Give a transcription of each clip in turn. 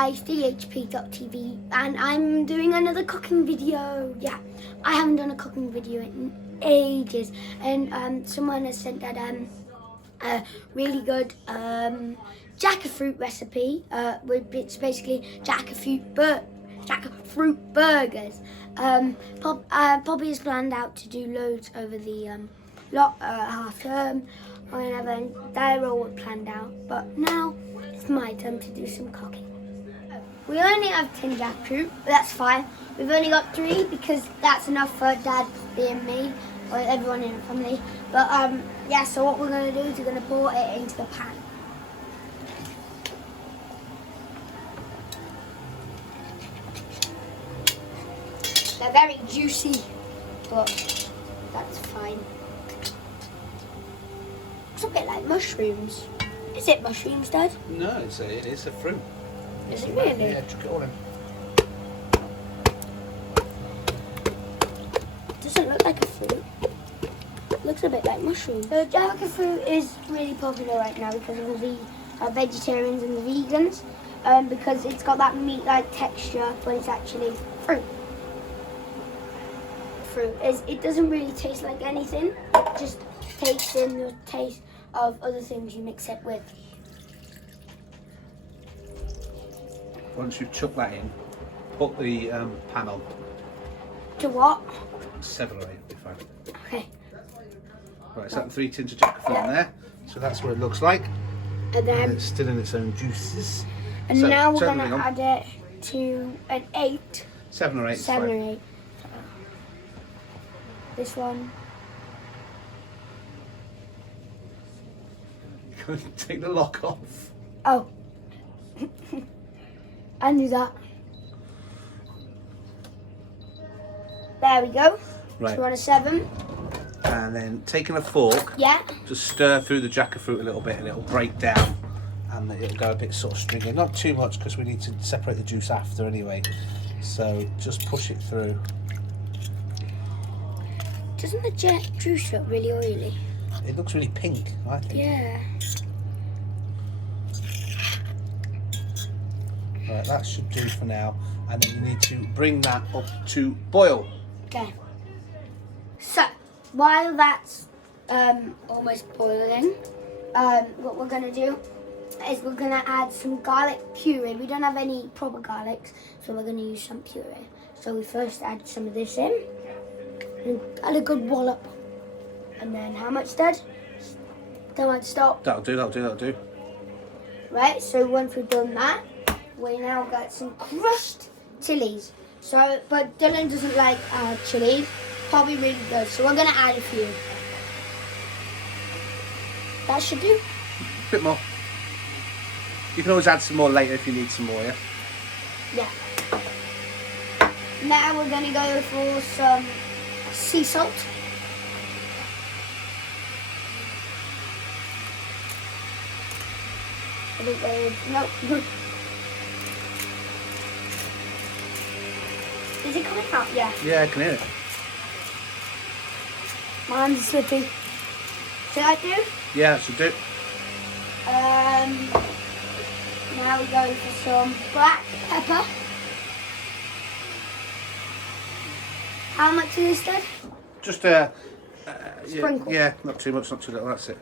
guys, DHP.TV, and I'm doing another cooking video. Yeah, I haven't done a cooking video in ages, and someone has sent that a really good jackfruit recipe. It's basically jackfruit burgers. Poppy has planned out to do loads over the half term, whenever they're all planned out. But now it's my turn to do some cooking. We only have 10 jackfruit, but that's fine. We've only got 3 because that's enough for Dad, and me, or everyone in the family. But yeah, so what we're going to do is we're going to pour it into the pan. They're very juicy, but that's fine. It's a bit like mushrooms. Is it mushrooms, Dad? No, it is a fruit. Is it really? Yeah, chuck it all in. It doesn't look like a fruit. It looks a bit like mushrooms. So jackfruit is really popular right now because of the vegetarians and the vegans, because it's got that meat-like texture, but it's actually fruit. It doesn't really taste like anything. It just takes in the taste of other things you mix it with. Once you've chucked that in, put the pan on. To what? 7 or 8 will be fine. Okay. Right, so 3 tins of jackfruit in there. So that's what it looks like. And then it's still in its own juices. And so, now we're going to add it to an 8. 7 or 8. 7 or 8. This one. Take the lock off. Oh. I knew that. There we go. Right. So we're on a 7. And then taking a fork, yeah, just stir through the jackfruit a little bit and it'll break down and it'll go a bit sort of stringy. Not too much because we need to separate the juice after anyway. So just push it through. Doesn't the juice look really oily? It looks really pink, I think. Yeah. Right, that should do for now. And then you need to bring that up to boil. Okay. So, while that's almost boiling, what we're going to do is we're going to add some garlic puree. We don't have any proper garlics, so we're going to use some puree. So we first add some of this in. And add a good wallop. And then how much, Dad? Don't want to stop. That'll do. Right, so once we've done that, we now got some crushed chilies. So, but Dylan doesn't like chilies. Probably really good. So we're gonna add a few. That should do. A bit more. You can always add some more later if you need some more, yeah? Yeah. Now we're gonna go for some sea salt. I think nope. Is it coming out? Yeah. Yeah, I can hear it. Mine's slippy. Should I do? Yeah, that should do. Now we go for some black pepper. How much is this, Dad? Just Sprinkle. Yeah, not too much, not too little, that's it.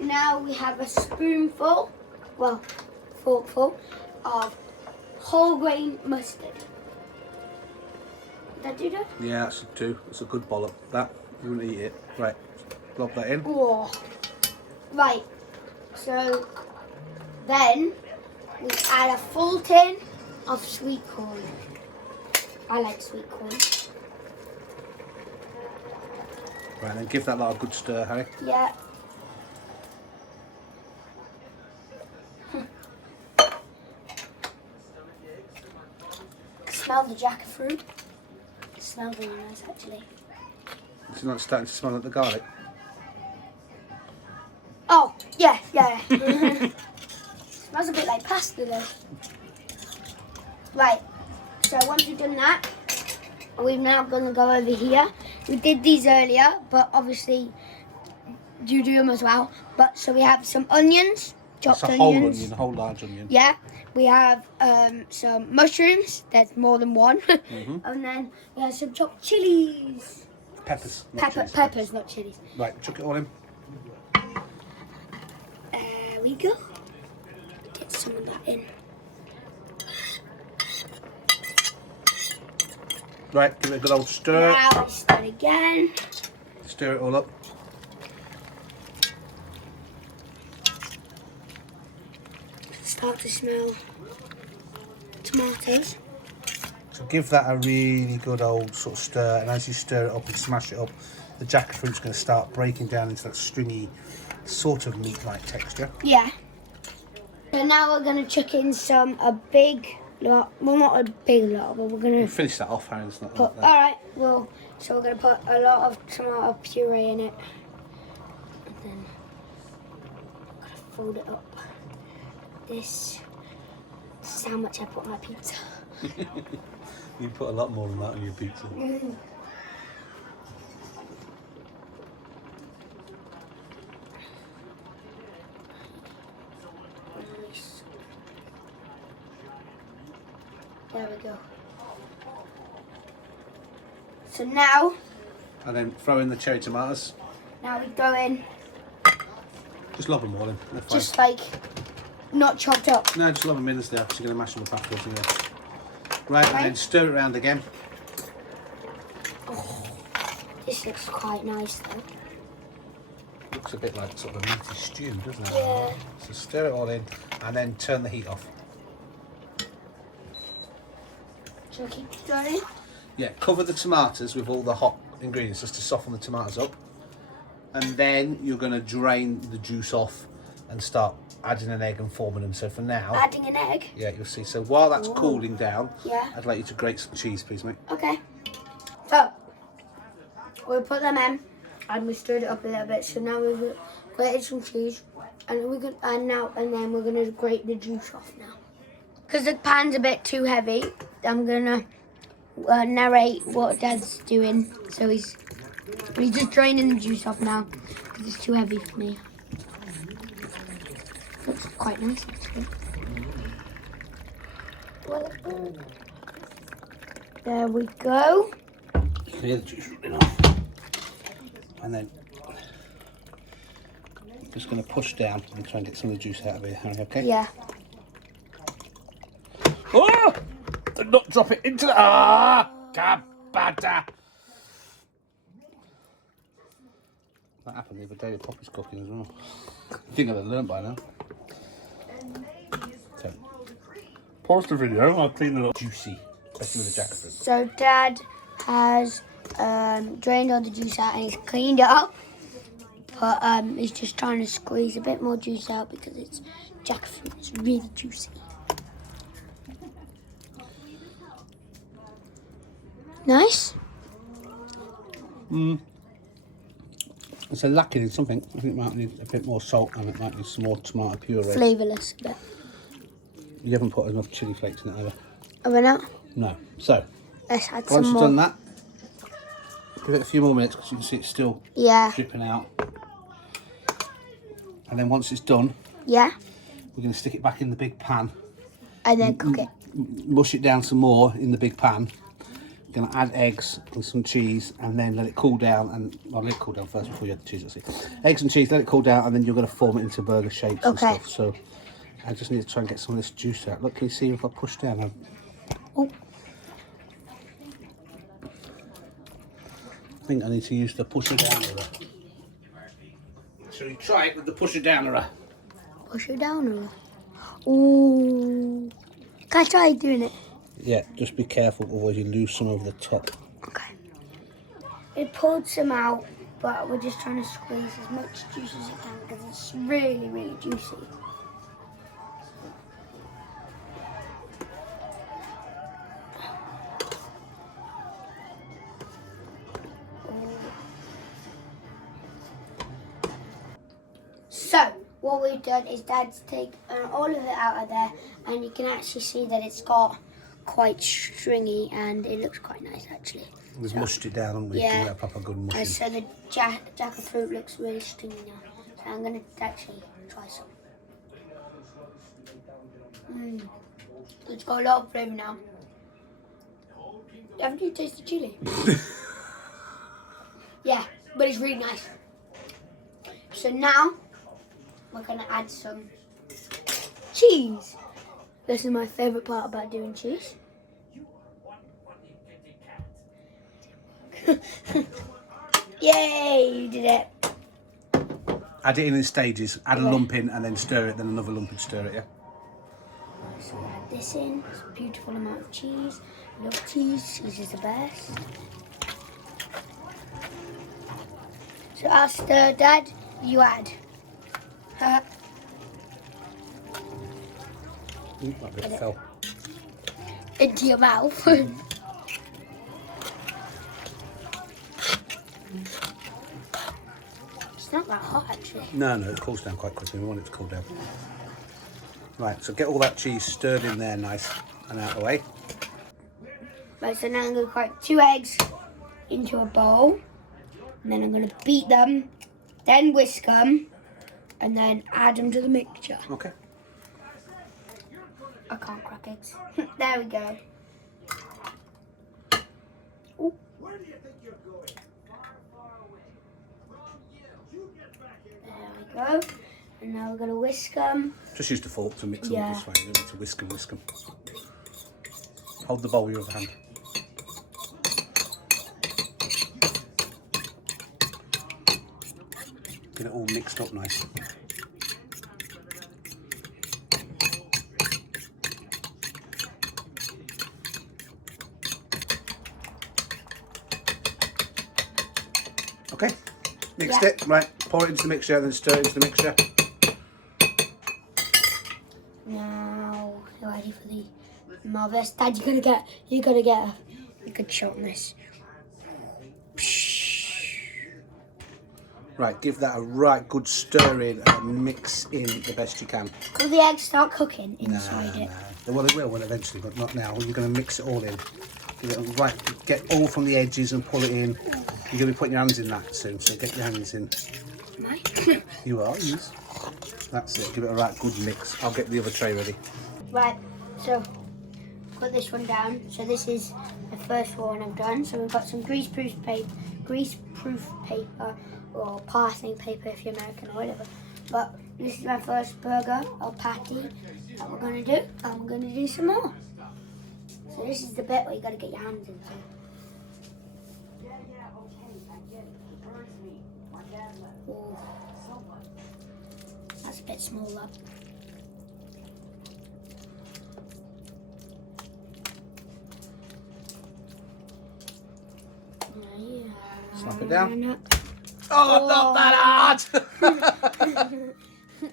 Now we have a spoonful, well, forkful of whole grain mustard. Did that do that? Yeah, that should do. It's a good bollop. That, you wouldn't eat it. Right, lob that in. Oh. Right, so then we add a full tin of sweet corn. I like sweet corn. Right, then give that lot a good stir, Harry. Yeah. Smell the jackfruit. It smells really nice, actually. It's not starting to smell like the garlic. Oh, yeah. Smells a bit like pasta though. Right, so once we've done that, we're now going to go over here. We did these earlier, but obviously you do them as well. But so we have some onions, chopped It's a onions. whole onion, a whole large onion. Yeah, we have some mushrooms. There's more than one. And then we have some chopped chilies. Peppers. Not chilies. Peppers, not chilies. Right, chuck it all in. There we go. Get some of that in. Right, give it a good old stir. Now we start again. Stir it all up. Start to smell tomatoes. So give that a really good old sort of stir, and as you stir it up and smash it up, the jackfruit's going to start breaking down into that stringy sort of meat-like texture. Yeah. So now we're going to chuck in a big lot. Well, not a big lot, but we're going We'll to finish that off, Aaron. It's not put. like that. All right. Well, so we're going to put a lot of tomato puree in it, and then I'm going to fold it up. This is how much I put on my pizza. You put a lot more than that on your pizza. Nice. There we go. So now And then throw in the cherry tomatoes. we throw in Just lob them all in. They're fine. just like not chopped up. No, just lob them in as they are, because you're going to mash them up afterwards anyway. Right, and then stir it around again. Oh, this looks quite nice though. Looks a bit like sort of a meaty stew, doesn't it? Yeah. So stir it all in, and then turn the heat off. Shall we keep stirring? Yeah, cover the tomatoes with all the hot ingredients just to soften the tomatoes up. And then you're going to drain the juice off and start adding an egg and forming them. So for now, Adding an egg. yeah, you'll see. So while that's cooling down, Yeah. I'd like you to grate some cheese, please, mate. Okay. So we'll put them in, and we stirred it up a little bit. So now we've grated some cheese, and then we're gonna grate the juice off now. Because the pan's a bit too heavy, I'm gonna narrate what Dad's doing. So he's just draining the juice off now because it's too heavy for me. Looks quite nice actually. There we go. You can hear the juice running off. And then I'm just going to push down and try and get some of the juice out of it, Harry, okay? Yeah. Oh! Do not drop it into the... Ah! Kabada! That happened the other day with Poppy's cooking as well. I think I'd have learned by now. So, pause the video, I'll clean it up. Juicy, especially with the jackfruit. So Dad has drained all the juice out and he's cleaned it up. But he's just trying to squeeze a bit more juice out because it's jackfruit. It's really juicy. Nice. It's a lacking in something. I think it might need a bit more salt and it might need some more tomato puree. Flavourless a bit. You haven't put enough chilli flakes in it either. Have we not? No. So, Let's add once some you've more. done that, give it a few more minutes because you can see it's still Yeah. dripping out. And then once it's done, Yeah. we're going to stick it back in the big pan. And then cook it. Mush it down some more in the big pan. We're going to add eggs and some cheese and then let it cool down. And I'll let it cool down first before you add the cheese. Let's see. Eggs and cheese, let it cool down, and then you're going to form it into burger shapes and Okay. stuff. So I just need to try and get some of this juice out. Look, can you see if I push down? Oh. I think I need to use the pusher downer. Shall we try it with the pusher downer? Push it down or? Ooh. Can I try doing it? Yeah, just be careful, otherwise you lose some over the top. Okay. It pulled some out, but we're just trying to squeeze as much juice as it can because it's really, really juicy. So, what we've done is Dad's taken all of it out of there, and you can actually see that it's got quite stringy and it looks quite nice actually. We've mushed it down, haven't we? Yeah. Give it a proper good mushing. And so the jackfruit looks really stringy now. So I'm going to actually try some. It's got a lot of flavour now. Haven't you tasted chili? Yeah, but it's really nice. So now we're gonna add some cheese. This is my favourite part about doing cheese. Yay, you did it. Add it in stages. Add a lump in and then stir it, then another lump and stir it, yeah? So we'll add this in. It's a beautiful amount of cheese. I love cheese. Cheese is the best. So I'll stir, Dad. You add. That bit fell. Into your mouth. It's not that hot, actually. No, it cools down quite quickly. We want it to cool down. Right, so get all that cheese stirred in there nice and out of the way. Right, so now I'm going to crack 2 eggs into a bowl. And then I'm going to beat them, then whisk them, and then add them to the mixture. Okay. I can't crack eggs. There we go. Ooh. There we go. And now we're going to whisk them. Just use the fork to mix them up this way. You don't need to whisk them. Hold the bowl with your other hand. Get it all mixed up nice. Okay, mixed it. Right, pour it into the mixture, then stir it into the mixture. Now you're ready for the marvelous. Dad, you're gonna get a good shot on this. Right, give that a right good stir in and mix in the best you can. Will the eggs start cooking inside it? No. Well, they will eventually, but not now. You're going to mix it all in. Give it a right, get all from the edges and pull it in. You're going to be putting your hands in that soon, so get your hands in. Am I? You are, yes. That's it. Give it a right good mix. I'll get the other tray ready. Right, so put this one down. So this is the first one I've done. So we've got some greaseproof paper, or parchment paper if you're American or whatever. But this is my first burger or patty that we're going to do, and we're going to do some more. So this is the bit where you got to get your hands into. Ooh. That's a bit smaller. Slap it down. Oh, not that hard!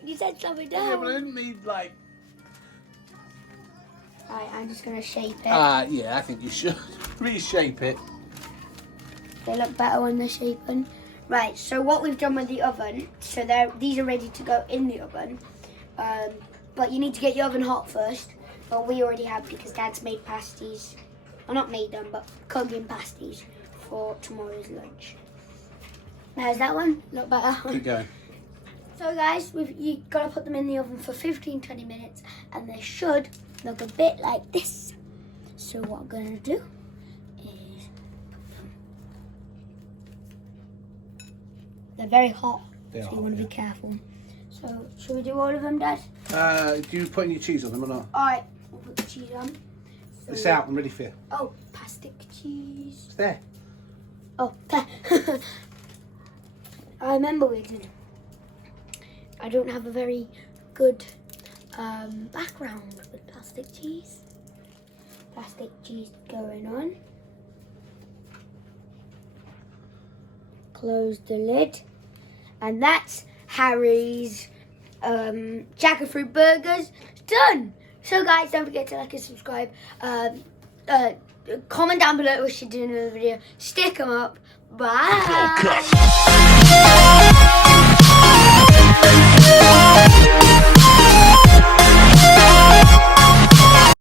You said slap it Yeah, down. but I didn't need like... Right, I'm just going to shape it. Yeah, I think you should reshape it. They look better when they're shapen. Right, so what we've done with the oven, so these are ready to go in the oven. But you need to get your oven hot first. But we already have, because Dad's made pasties. Well, not made them, but cooking pasties for tomorrow's lunch. There's that one. Look better. Keep going. So guys, you got to put them in the oven for 15-20 minutes, and they should look a bit like this. So what I'm going to do is put them. They're very hot, so you want to be careful. So should we do all of them, Dad? Do you put any cheese on them or not? All right, we'll put the cheese on. So, It's out. I'm ready for you. Oh, plastic cheese. It's there. Oh, I remember we did. I don't have a very good background with plastic cheese. Plastic cheese going on. Close the lid. And that's Harry's Jackfruit burgers done. So guys, don't forget to like and subscribe. Comment down below what you do in another video. Stick them up. Bye.